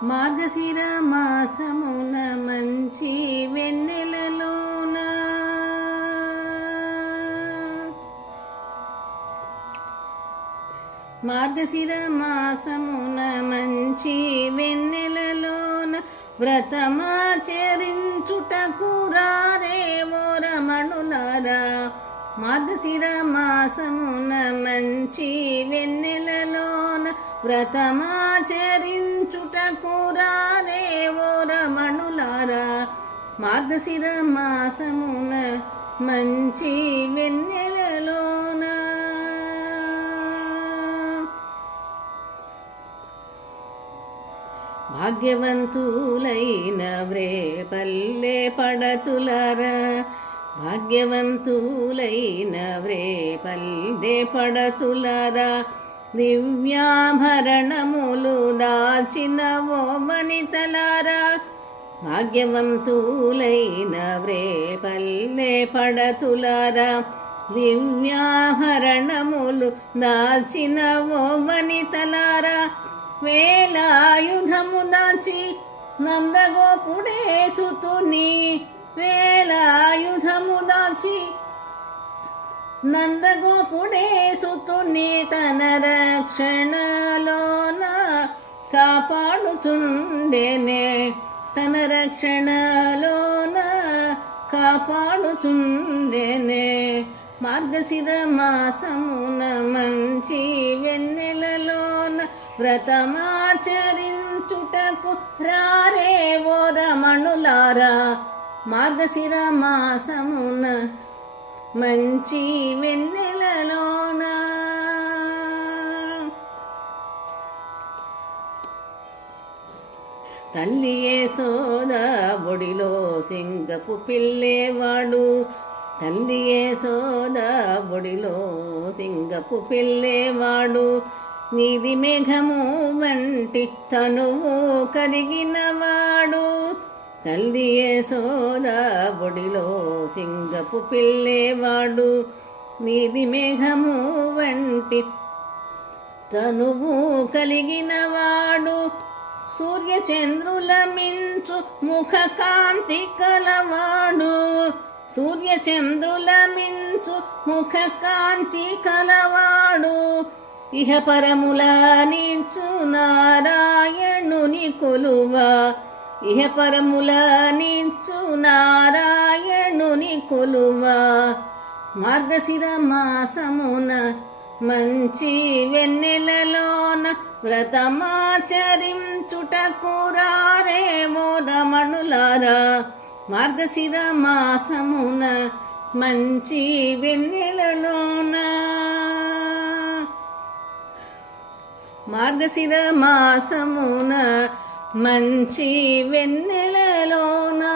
మార్గశిర మాసమున మంచి వెన్నెలలోన మార్గశిర మాసమున మంచి వెన్నెలలోన వ్రతమాచరించుటకు ఓ రమణులారా మార్గశిర మాసమున మంచి వెన్నెలలోన వ్రతమాచరించుటకు రారేవో రమణులారా మార్గశిర మాసమున మంచి వెన్నెలలోన భాగ్యవంతులైన వ్రే పల్లె పడతులరా. భాగ్యవంతులైన వ్రే పల్లె పడతులరా దివ్యాభరణములు దాచిన ఓ మనితలారా భాగ్యవంతులైన వ్రే పల్లె పడతులారా దివ్యాభరణములు దాచిన ఓ వనితలారా. వేలాయుధము దాచి నందగోపుడే సుతుని వేలాయుధము దాచి నందగోపుడే సుతుని తన రక్షణలోన కాపాడుచుండేనే. తన రక్షణలోన కాపాడుచుండేనే. మార్గశిర మాసమున మంచి వెన్నెలలోన వ్రతమాచరించుటకు రారేవో రమణులారా. మార్గశిర మాసమున మంచి వెన్నెలలోన. తల్లి సోద బొడిలో సింగపు పిల్లేవాడు. తల్లి సోద బొడిలో సింగపు పిల్లేవాడు. నీది మేఘము వంటి తనువు కలిగినవాడు తల్లి సోద బొడిలో సింగపు పిల్లేవాడు నీది మేఘము వంటి తనువు కలిగినవాడు. సూర్యచంద్రుల మించు ముఖ కాంతి కలవాడు. సూర్యచంద్రుల మించు ముఖ కాంతి కలవాడు. ఇహ పరముల నించు నారాయణుని కొలువా. ఇహ పరముల నించు నారాయణుని కొలువా. మార్గశిర మాసమున మంచి వెన్నెలలోన వ్రతమాచరించుటకు రారేమో రమణులారా. మార్గశిర మాసమున మంచి వెన్నెలలోన. మార్గశిర మాసమున మంచి వెన్నెలలోనా